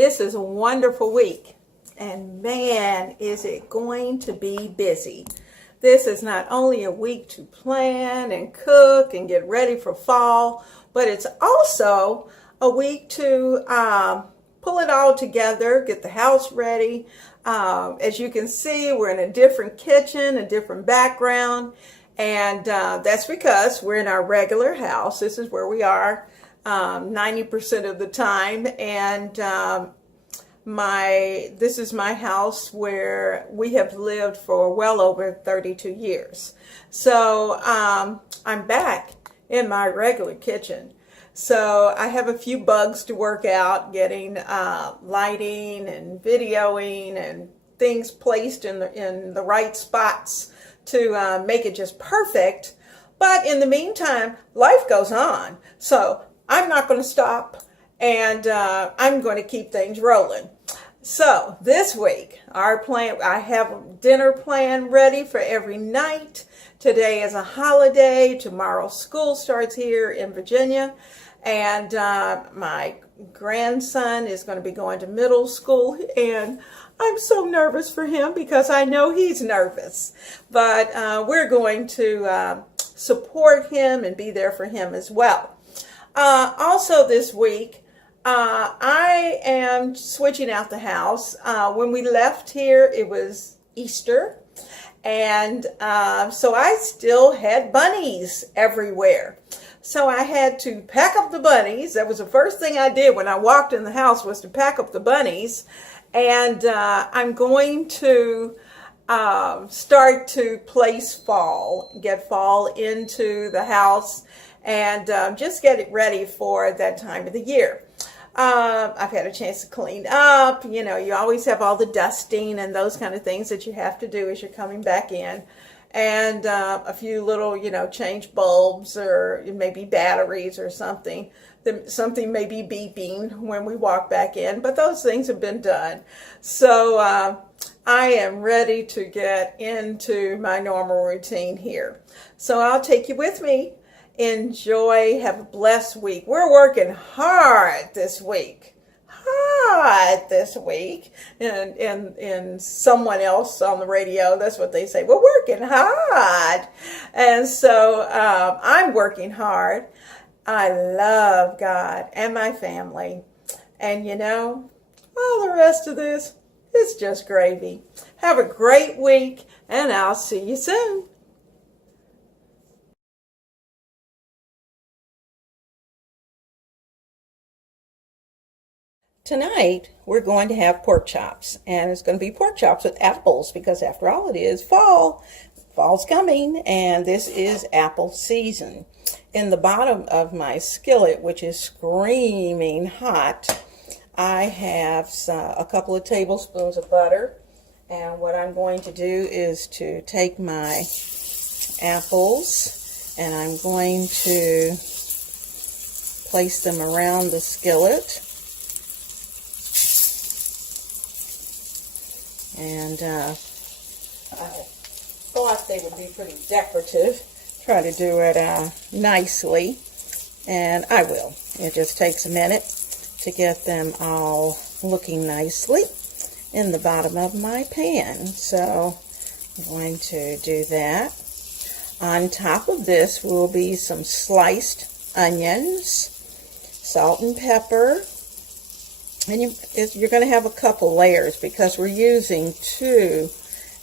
This is a wonderful week, and man, is it going to be busy. This is not only a week to plan and cook and get ready for fall, but it's also a week to pull it all together, get the house ready. As you can see, we're in a different kitchen, a different background, and that's because we're in our regular house. This is where we are 90% of the time, and this is my house where we have lived for well over 32 years. So I'm back in my regular kitchen. So I have a few bugs to work out, getting lighting and videoing and things placed in the right spots to make it just perfect. But in the meantime, life goes on. So I'm not going to stop, and I'm going to keep things rolling. So this week, our plan, I have a dinner plan ready for every night. Today is a holiday. Tomorrow school starts here in Virginia, and my grandson is going to be going to middle school, and I'm so nervous for him because I know he's nervous. But we're going to support him and be there for him as well. Also this week, I am switching out the house. When we left here, it was Easter, and so I still had bunnies everywhere. So I had to pack up the bunnies. That was the first thing I did when I walked in the house, was to pack up the bunnies. And I'm going to start to place get fall into the house, and just get it ready for that time of the year. I've had a chance to clean up. You know, you always have all the dusting and those kind of things that you have to do as you're coming back in. And a few little, change bulbs or maybe batteries or something. Something may be beeping when we walk back in, but those things have been done. So I am ready to get into my normal routine here. So I'll take you with me. Enjoy. Have a blessed week. We're working hard this week. And someone else on the radio, that's what they say. We're working hard. And so I'm working hard. I love God and my family. And all the rest of this is just gravy. Have a great week, and I'll see you soon. Tonight, we're going to have pork chops, and it's going to be pork chops with apples, because after all, it is fall. Fall's coming, and this is apple season. In the bottom of my skillet, which is screaming hot, I have a couple of tablespoons of butter, and what I'm going to do is to take my apples, and I'm going to place them around the skillet. And I thought they would be pretty decorative. Try to do it nicely, and I will. It just takes a minute to get them all looking nicely in the bottom of my pan. So I'm going to do that. On top of this will be some sliced onions, salt and pepper. And you're going to have a couple layers because we're using 2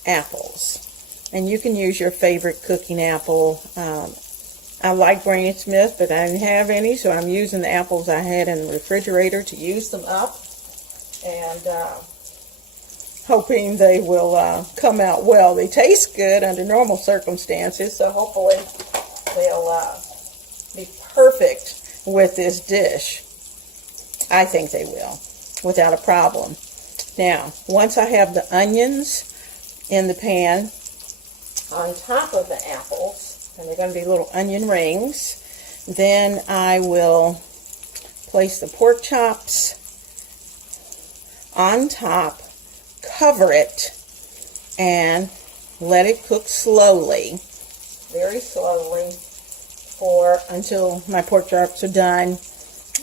apples. And you can use your favorite cooking apple. I like Granny Smith, but I didn't have any, so I'm using the apples I had in the refrigerator to use them up. And hoping they will come out well. They taste good under normal circumstances, so hopefully they'll be perfect with this dish. I think they will, without a problem. Now, once I have the onions in the pan on top of the apples, and they're going to be little onion rings, then I will place the pork chops on top, cover it, and let it cook slowly, very slowly, until my pork chops are done.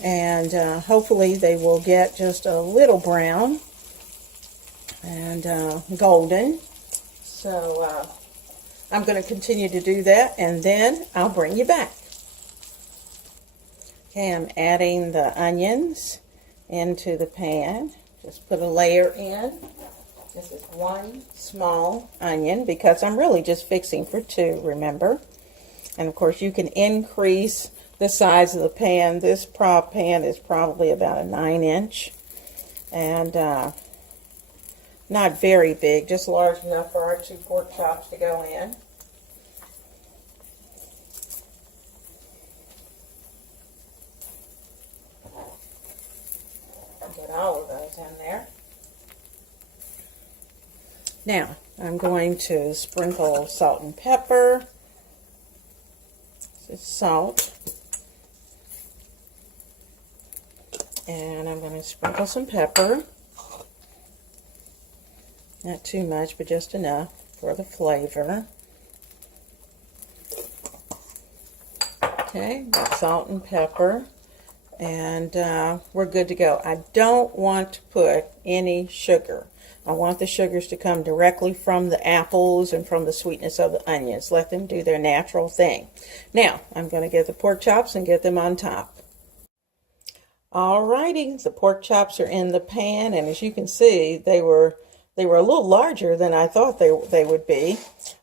and hopefully they will get just a little brown and golden. So I'm going to continue to do that, and then I'll bring you back. Okay, I'm adding the onions into the pan. Just put a layer in. This is one small onion because I'm really just fixing for two, remember? And of course you can increase the size of the pan. This pan is probably about a 9-inch. And not very big, just large enough for our 2 pork chops to go in. Get all of those in there. Now, I'm going to sprinkle salt and pepper. This is salt. And I'm going to sprinkle some pepper. Not too much, but just enough for the flavor. Okay, got salt and pepper. And we're good to go. I don't want to put any sugar. I want the sugars to come directly from the apples and from the sweetness of the onions. Let them do their natural thing. Now, I'm going to get the pork chops and get them on top. Alrighty, the pork chops are in the pan, and as you can see, they were a little larger than I thought they would be.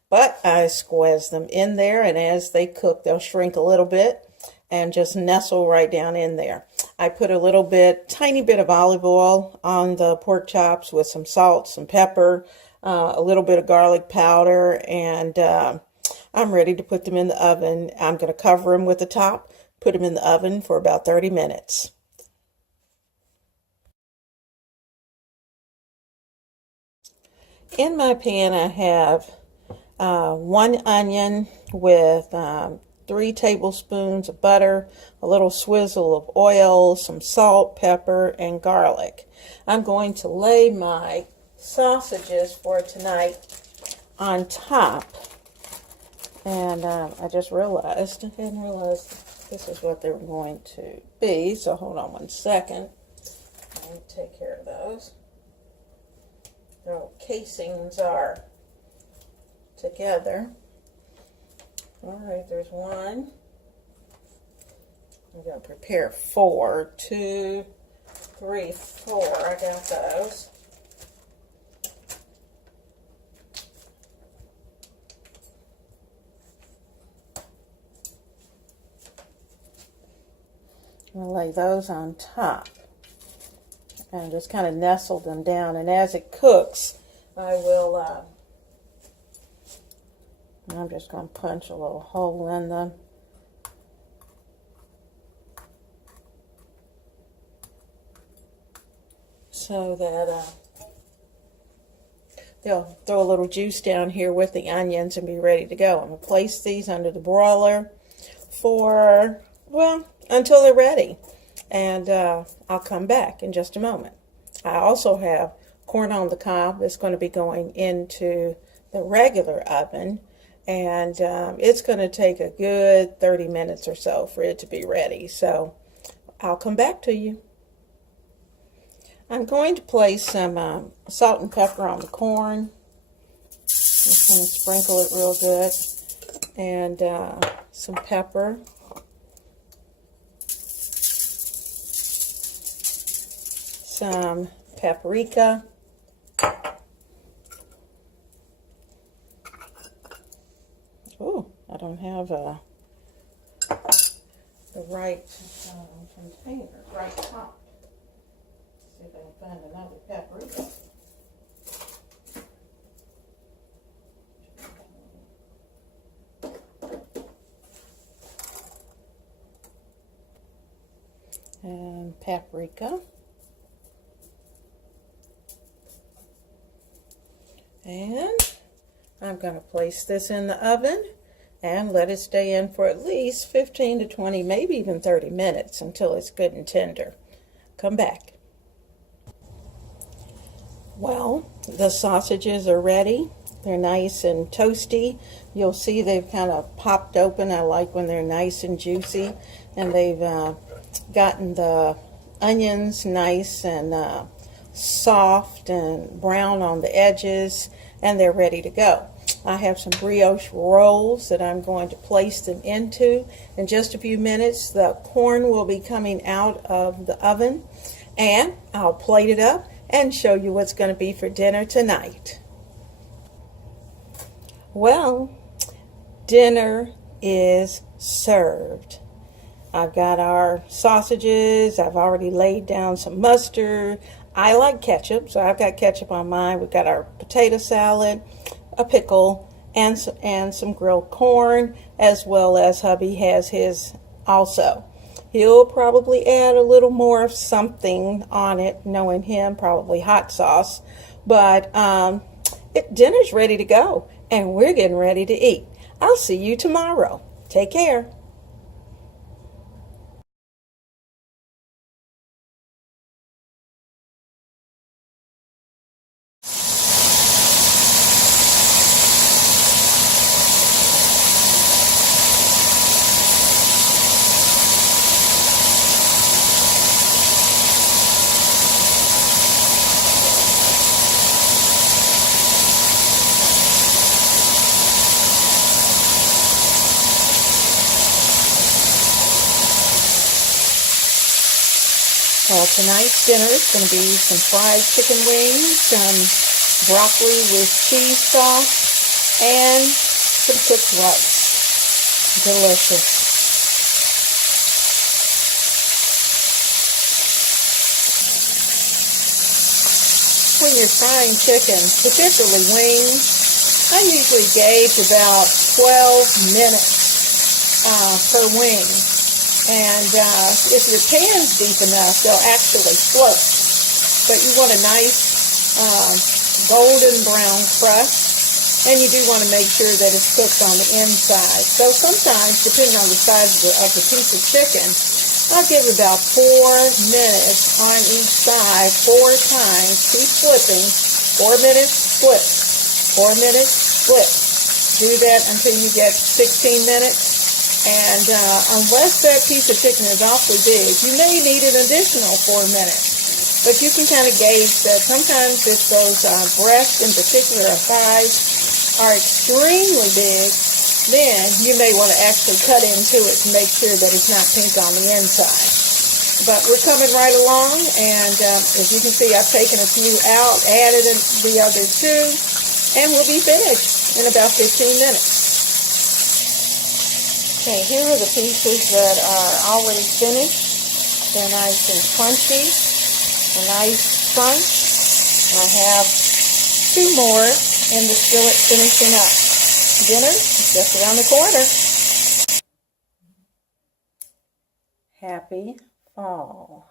But I squeezed them in there, and as they cook, they'll shrink a little bit and just nestle right down in there. I put a tiny bit of olive oil on the pork chops with some salt, some pepper, a little bit of garlic powder, and I'm ready to put them in the oven. I'm going to cover them with the top, put them in the oven for about 30 minutes. In my pan, I have 1 onion with 3 tablespoons of butter, a little swizzle of oil, some salt, pepper, and garlic. I'm going to lay my sausages for tonight on top. And I just realized, I didn't realize this is what they were going to be. So hold on one second. Let me take care of those. Their little casings are together. All right, there's 1. I'm going to prepare 4. 2, 3, 4. I got those. I'm going to lay those on top and just kind of nestle them down. And as it cooks, I will I'm just going to punch a little hole in them. So that they'll throw a little juice down here with the onions and be ready to go. I'm going to place these under the broiler for, well, until they're ready. And I'll come back in just a moment. I also have corn on the cob that's going to be going into the regular oven. And it's going to take a good 30 minutes or so for it to be ready. So I'll come back to you. I'm going to place some salt and pepper on the corn. Just going to sprinkle it real good. And some pepper. Some paprika. Oh, I don't have the right container, right top. See if I can find another paprika. And paprika. And I'm going to place this in the oven and let it stay in for at least 15 to 20, maybe even 30 minutes until it's good and tender. Come back. Well, the sausages are ready. They're nice and toasty. You'll see they've kind of popped open. I like when they're nice and juicy, and they've gotten the onions nice and soft and brown on the edges, and they're ready to go. I have some brioche rolls that I'm going to place them into. In just a few minutes, the corn will be coming out of the oven, and I'll plate it up and show you what's going to be for dinner tonight. Well, dinner is served. I've got our sausages. I've already laid down some mustard. I like ketchup, so I've got ketchup on mine. We've got our potato salad, a pickle, and some grilled corn, as well as hubby has his also. He'll probably add a little more of something on it, knowing him, probably hot sauce. But dinner's ready to go, and we're getting ready to eat. I'll see you tomorrow. Take care. Well, tonight's dinner is going to be some fried chicken wings, some broccoli with cheese sauce, and some cooked rice. Delicious. When you're frying chicken, particularly wings, I usually gauge about 12 minutes per wing. And if your pan's deep enough, they'll actually float. But you want a nice golden brown crust, and you do want to make sure that it's cooked on the inside. So sometimes, depending on the size of the piece of chicken, I'll give about 4 minutes on each side, 4 times. Keep flipping. 4 minutes, flip. 4 minutes, flip. Do that until you get 16 minutes. And unless that piece of chicken is awfully big, you may need an additional 4 minutes. But you can kind of gauge that sometimes if those breasts in particular or thighs are extremely big, then you may want to actually cut into it to make sure that it's not pink on the inside. But we're coming right along, and as you can see, I've taken a few out, added the other 2, and we'll be finished in about 15 minutes. Okay, here are the pieces that are already finished. They're nice and crunchy, a nice crunch. I have 2 more in the skillet finishing up. Dinner is just around the corner. Happy fall.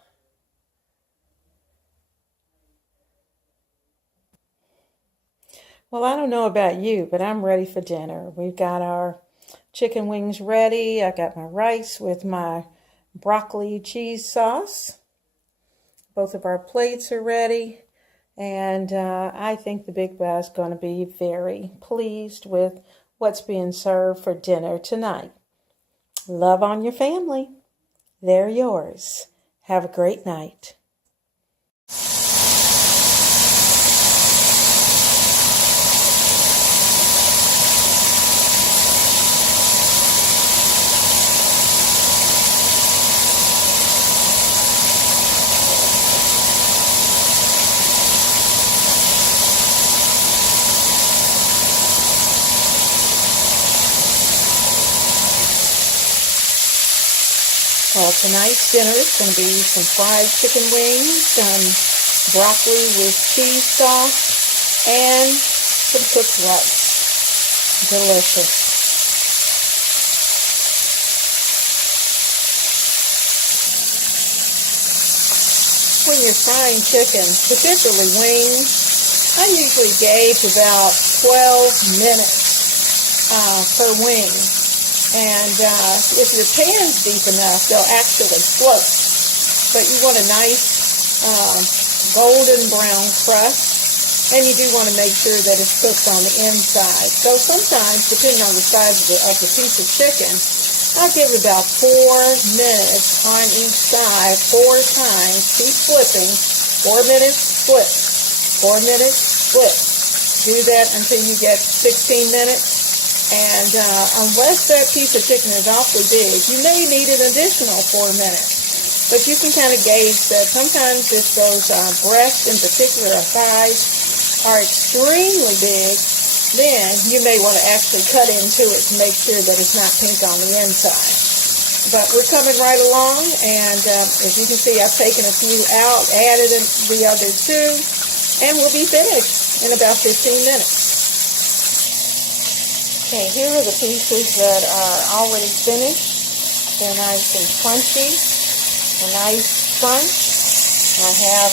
Well, I don't know about you, but I'm ready for dinner. We've got our chicken wings ready. I got my rice with my broccoli cheese sauce. Both of our plates are ready. And I think the big guy's going to be very pleased with what's being served for dinner tonight. Love on your family. They're yours. Have a great night. Well, tonight's dinner is going to be some fried chicken wings, some broccoli with cheese sauce, and some cooked rice. Delicious. When you're frying chicken, particularly wings, I usually gauge about 12 minutes per wing. And if your pan's deep enough, they'll actually float. But you want a nice golden brown crust, And you do want to make sure that it's cooked on the inside. So sometimes, depending on the size of the piece of chicken, I'll give it about 4 minutes on each side, 4 times. Keep flipping. 4 minutes, flip. 4 minutes, flip. Do that until you get 16 minutes. And unless that piece of chicken is awfully big, you may need an additional 4 minutes. But you can kind of gauge that sometimes if those breasts in particular or thighs are extremely big, then you may want to actually cut into it to make sure that it's not pink on the inside. But we're coming right along, and as you can see, I've taken a few out, added the other 2, and we'll be finished in about 15 minutes. Okay, here are the pieces that are already finished. They're nice and crunchy, a nice crunch. I have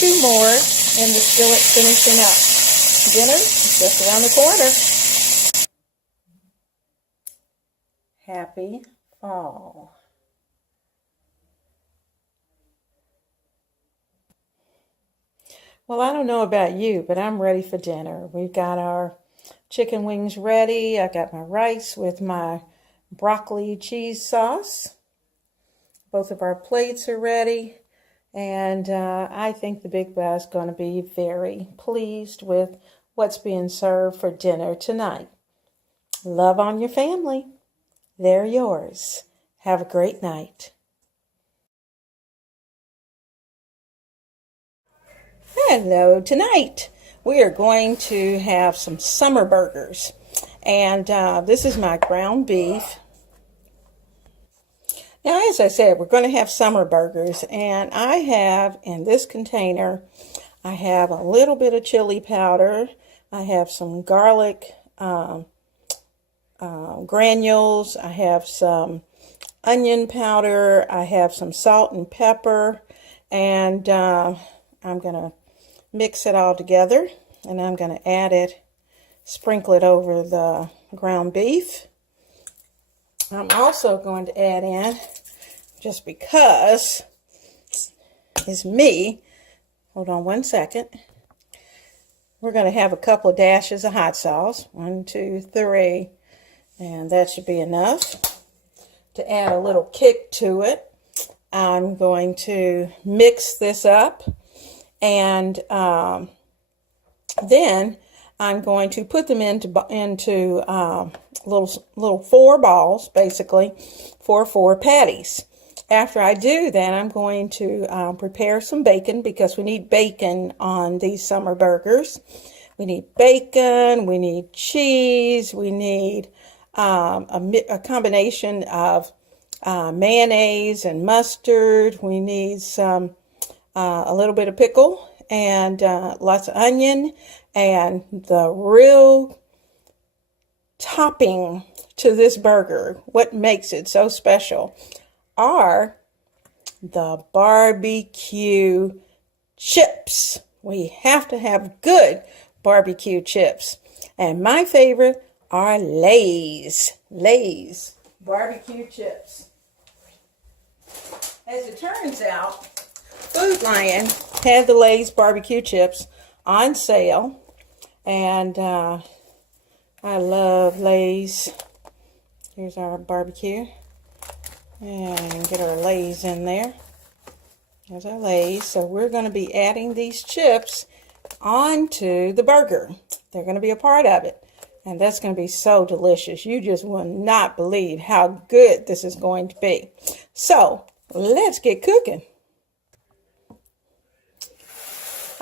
2 more in the skillet finishing up. Dinner is just around the corner. Happy fall. Well, I don't know about you, but I'm ready for dinner. We've got our chicken wings ready. I got my rice with my broccoli cheese sauce. Both of our plates are ready. And I think the big guy is going to be very pleased with what's being served for dinner tonight. Love on your family. They're yours. Have a great night. Hello, tonight we are going to have some summer burgers. And this is my ground beef. Now, as I said, we're going to have summer burgers, and I have in this container, I have a little bit of chili powder, I have some garlic granules, I have some onion powder, I have some salt and pepper, and I'm going to mix it all together, and I'm going to add it, sprinkle it over the ground beef. I'm also going to add in, just because it's me, hold on one second, we're going to have a couple of dashes of hot sauce, 1, 2, 3, and that should be enough to add a little kick to it. I'm going to mix this up, and then I'm going to put them into little 4 balls, basically, for 4 patties. After I do that, I'm going to prepare some bacon, because we need bacon on these summer burgers. We need bacon, we need cheese, we need a combination of mayonnaise and mustard. We need some a little bit of pickle, and lots of onion, and the real topping to this burger, what makes it so special, are the barbecue chips. We have to have good barbecue chips. And my favorite are Lay's barbecue chips. As it turns out, Food Lion had the Lay's barbecue chips on sale, and I love Lay's. Here's our barbecue, and get our Lay's in there. There's our Lay's. So we're going to be adding these chips onto the burger. They're going to be a part of it, and that's going to be so delicious. You just will not believe how good this is going to be. So let's get cooking.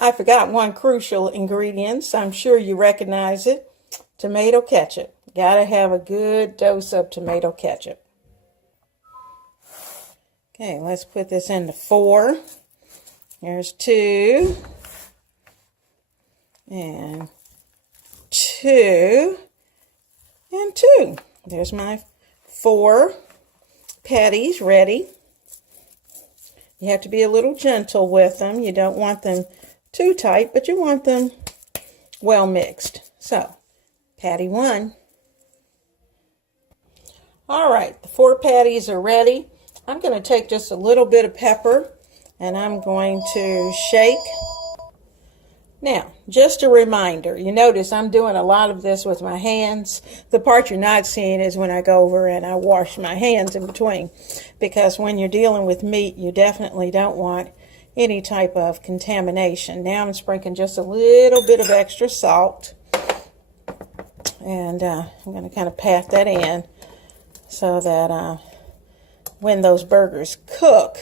I forgot one crucial ingredient. I'm sure you recognize it. Tomato ketchup. Gotta have a good dose of tomato ketchup. Okay, let's put this into 4. There's 2. And 2. And 2. There's my 4 patties ready. You have to be a little gentle with them. You don't want them too tight, but you want them well mixed. So, patty 1. All right, the 4 patties are ready. I'm going to take just a little bit of pepper, and I'm going to shake Now, just a reminder, you notice I'm doing a lot of this with my hands. The part you're not seeing is when I go over and I wash my hands in between, because when you're dealing with meat, you definitely don't want any type of contamination. Now I'm sprinkling just a little bit of extra salt, and I'm going to kind of pat that in so that when those burgers cook,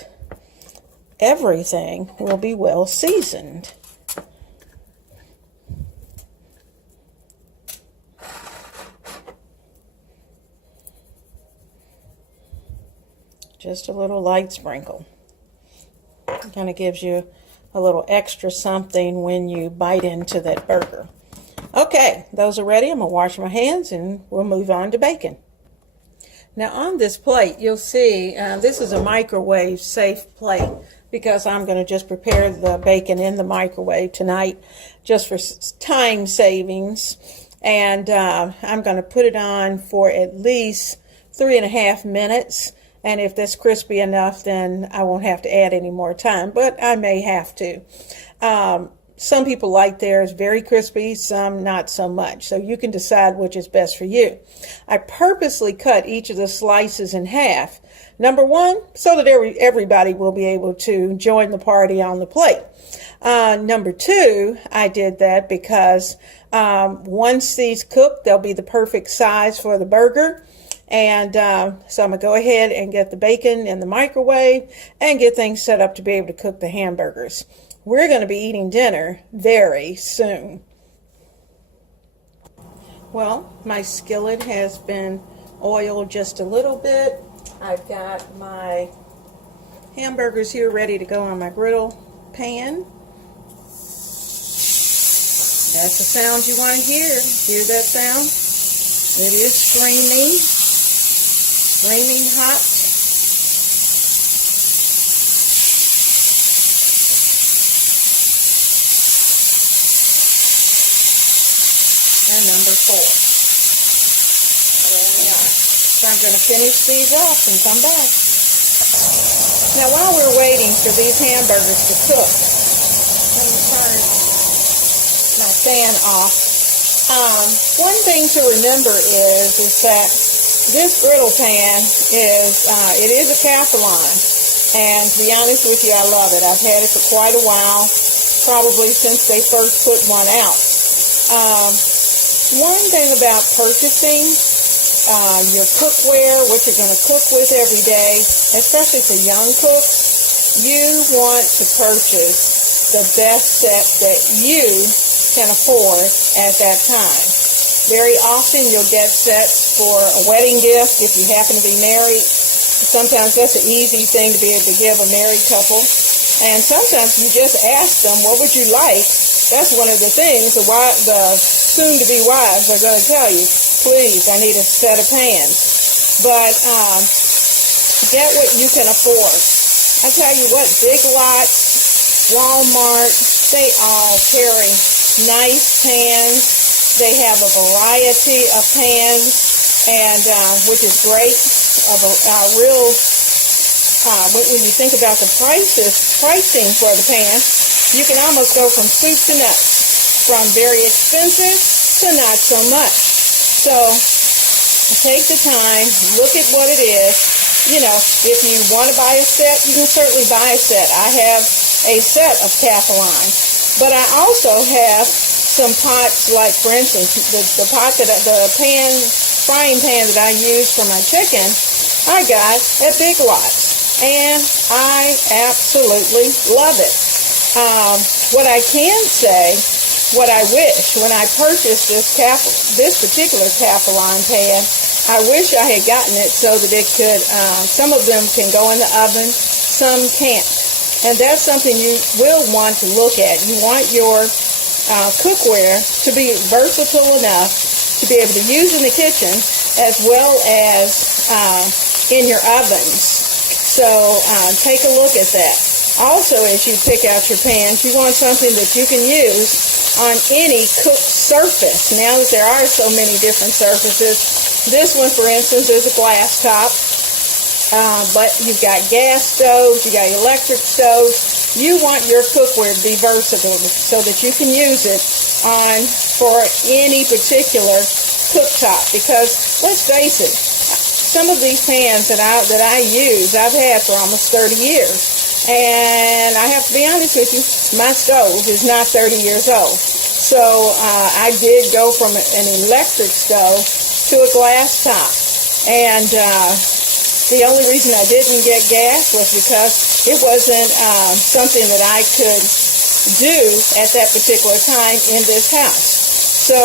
everything will be well seasoned. Just a little light sprinkle. It kind of gives you a little extra something when you bite into that burger. Okay, those are ready. I'm going to wash my hands and we'll move on to bacon. Now on this plate, you'll see this is a microwave safe plate because I'm going to just prepare the bacon in the microwave tonight just for time savings. And I'm going to put it on for at least 3.5 minutes. And if that's crispy enough, then I won't have to add any more time, but I may have to. Some people like theirs very crispy, some not so much. So you can decide which is best for you. I purposely cut each of the slices in half. Number one, so that everybody will be able to join the party on the plate. Number two, I did that because once these cook, they'll be the perfect size for the burger. And so I'm going to go ahead and get the bacon in the microwave and get things set up to be able to cook the hamburgers. We're going to be eating dinner very soon. Well, my skillet has been oiled just a little bit. I've got my hamburgers here ready to go on my griddle pan. That's the sound you want to hear. Hear that sound? It is screaming hot. And number 4. There we are. So I'm going to finish these off and come back. Now while we're waiting for these hamburgers to cook, let me turn my fan off. One thing to remember is that this griddle pan is, it is a Cathalon, and to be honest with you, I love it. I've had it for quite a while, probably since they first put one out. One thing about purchasing your cookware, what you're going to cook with every day, especially for young cooks, you want to purchase the best set that you can afford at that time. Very often you'll get sets for a wedding gift if you happen to be married. Sometimes that's an easy thing to be able to give a married couple. And sometimes you just ask them, what would you like? That's one of the things the soon-to-be wives are going to tell you. Please, I need a set of pans. But get what you can afford. I tell you what, Big Lots, Walmart, they all carry nice pans. They have a variety of pans, and which is great. When you think about the pricing for the pan, you can almost go from soup to nuts, from very expensive to not so much. So take the time, look at what it is. You know, if you want to buy a set, you can certainly buy a set. I have a set of Cathalon, but I also have some pots, like for instance, the frying pan that I use for my chicken, I got at Big Lots, and I absolutely love it. What I can say, what I wish when I purchased this particular Cathalon pan, I wish I had gotten it so that it could, some of them can go in the oven, some can't. And that's something you will want to look at. You want your cookware to be versatile enough to be able to use in the kitchen as well as in your ovens. So take a look at that. Also, as you pick out your pans, you want something that you can use on any cooked surface. Now that there are so many different surfaces, this one, for instance, is a glass top. But you've got gas stoves, you got electric stoves. you want your cookware to be versatile so that you can use it on for any particular cooktop. Because let's face it, some of these pans that I use, I've had for almost 30 years. And I have to be honest with you, my stove is not 30 years old. So I did go from an electric stove to a glass top. And the only reason I didn't get gas was because it wasn't something that I could do at that particular time in this house. So,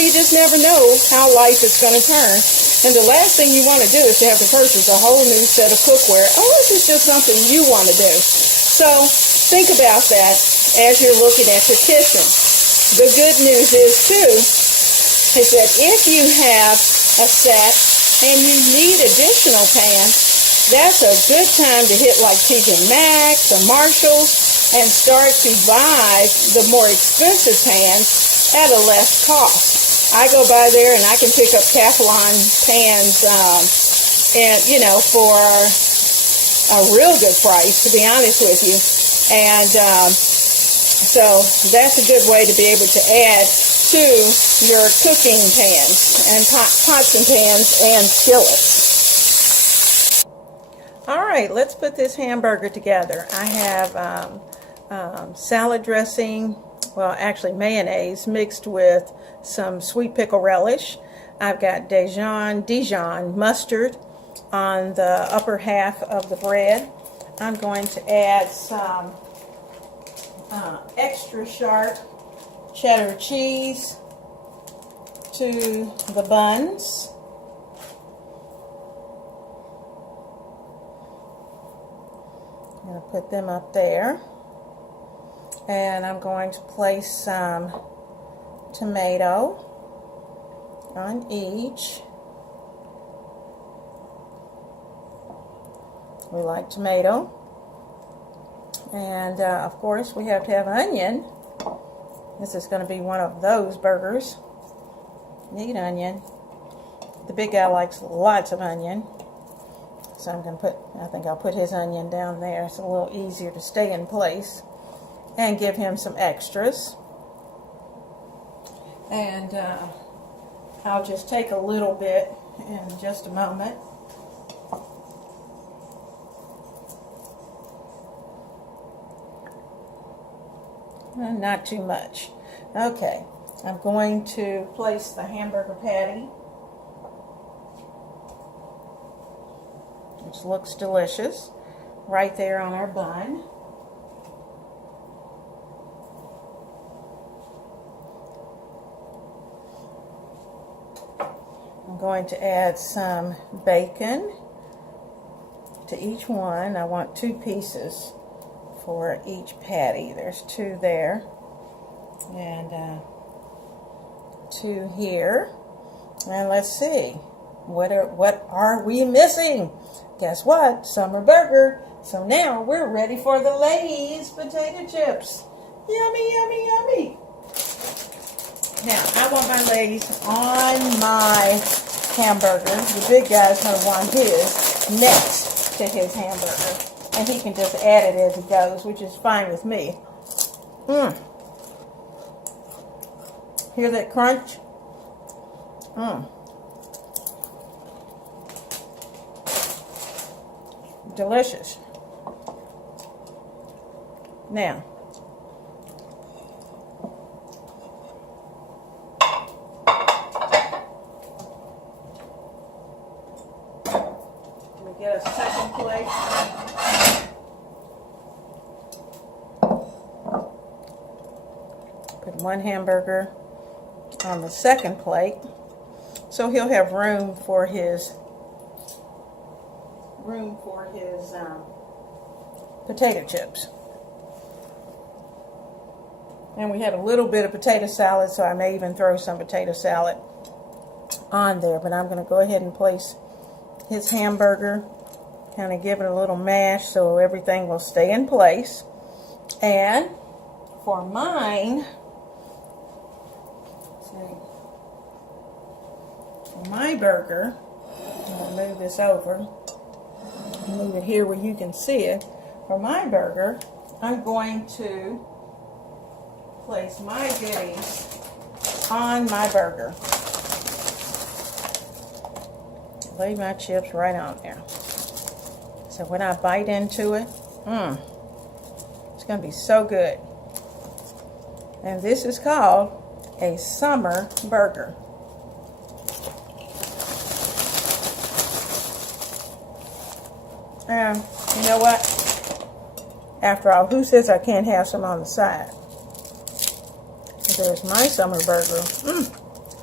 you just never know how life is going to turn. And the last thing you want to do is to have to purchase a whole new set of cookware, unless it's just something you want to do. So think about that as you're looking at your kitchen. The good news is, too, is that if you have a set and you need additional pans, that's a good time to hit like TJ Maxx or Marshall's and start to buy the more expensive pans at a less cost. I go by there and I can pick up Teflon pans, for a real good price, to be honest with you. And so that's a good way to be able to add to your cooking pans and pots and pans and skillets. All right, let's put this hamburger together. I have salad dressing, well, actually mayonnaise mixed with some sweet pickle relish. I've got Dijon mustard on the upper half of the bread. I'm going to add some extra sharp cheddar cheese to the buns. I'm going to put them up there. And I'm going to place some tomato on each. We like tomato. And of course we have to have onion. This is going to be one of those burgers. Need onion. The big guy likes lots of onion. So I think I'll put his onion down there. It's a little easier to stay in place. And give him some extras. And I'll just take a little bit in just a moment. Not too much. Okay, I'm going to place the hamburger patty, which looks delicious, right there on our bun. I'm going to add some bacon to each one. I want 2 pieces for each patty. There's 2 there and 2 here. And let's see, what are we missing? Guess what? Summer burger. So now we're ready for the Lay's potato chips. Yummy, yummy, yummy. Now, I want my Lay's on my hamburger. The big guy's going to want his next to his hamburger. And he can just add it as he goes, which is fine with me. Hear that crunch? Delicious. Now, get a second plate. Put 1 hamburger on the second plate, so he'll have room for his potato chips. And we had a little bit of potato salad, so I may even throw some potato salad on there. But I'm going to go ahead and place his hamburger, kind of give it a little mash so everything will stay in place. And for mine, for my burger, I'm going to move this over, move it here where you can see it. for my burger, I'm going to place my goodies on my burger. Lay my chips right on there. So when I bite into it, it's going to be so good. And this is called a summer burger. And you know what? After all, who says I can't have some on the side? There's my summer burger.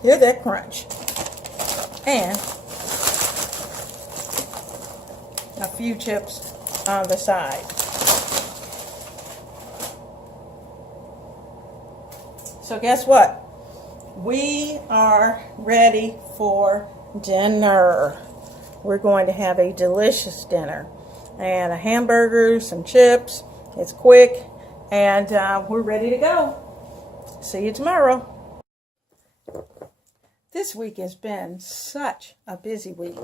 Hear that crunch. And a few chips on the side. So guess what? We are ready for dinner. We're going to have a delicious dinner. And a hamburger, some chips. It's quick. And we're ready to go. See you tomorrow. This week has been such a busy week.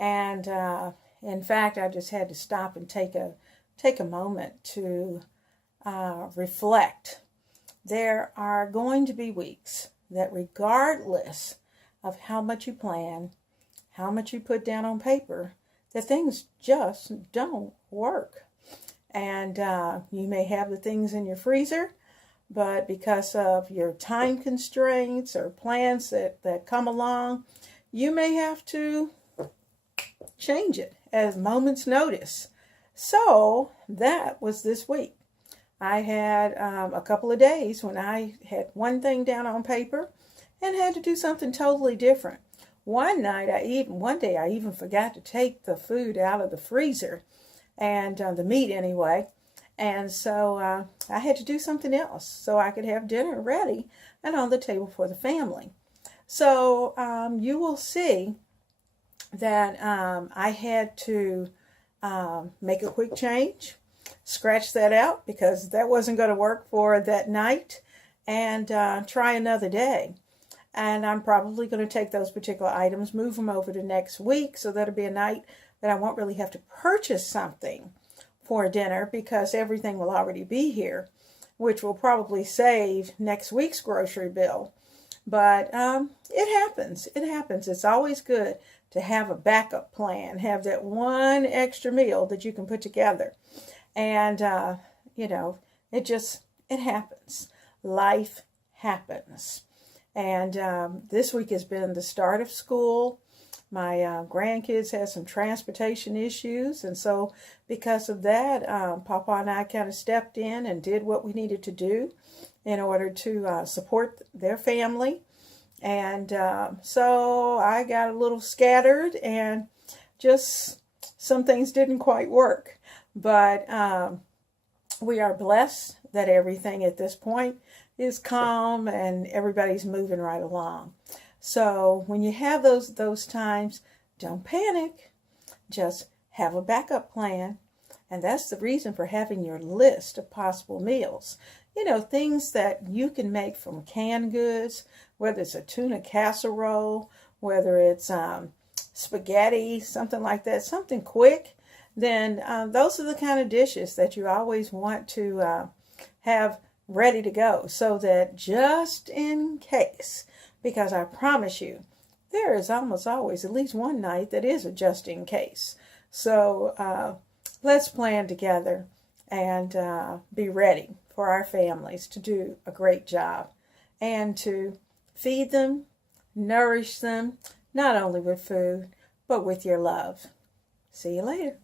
And in fact, I just had to stop and take a moment to reflect. There are going to be weeks that regardless of how much you plan, how much you put down on paper, that things just don't work. And you may have the things in your freezer, but because of your time constraints or plans that come along, you may have to change it at a moment's notice. So that was this week. I had a couple of days when I had one thing down on paper and had to do something totally different. One day I even forgot to take the food out of the freezer, and the meat anyway. And so I had to do something else so I could have dinner ready and on the table for the family. So you will see that I had to make a quick change, scratch that out because that wasn't going to work for that night, and try another day. And I'm probably going to take those particular items, move them over to next week, so that'll be a night that I won't really have to purchase something for dinner because everything will already be here, which will probably save next week's grocery bill. But it happens. It happens. It's always good to have a backup plan, have that one extra meal that you can put together. And, it happens. Life happens. And this week has been the start of school. My grandkids had some transportation issues. And so because of that, Papa and I kind of stepped in and did what we needed to do in order to support their family. And so I got a little scattered and just some things didn't quite work. But we are blessed that everything at this point is calm and everybody's moving right along. So when you have those times, don't panic. Just have a backup plan. And that's the reason for having your list of possible meals. Things that you can make from canned goods, whether it's a tuna casserole, whether it's spaghetti, something like that, something quick, then those are the kind of dishes that you always want to have ready to go, so that just in case, because I promise you, there is almost always at least one night that is a just in case. So let's plan together and be ready for our families to do a great job and to feed them, nourish them, not only with food, but with your love. See you later.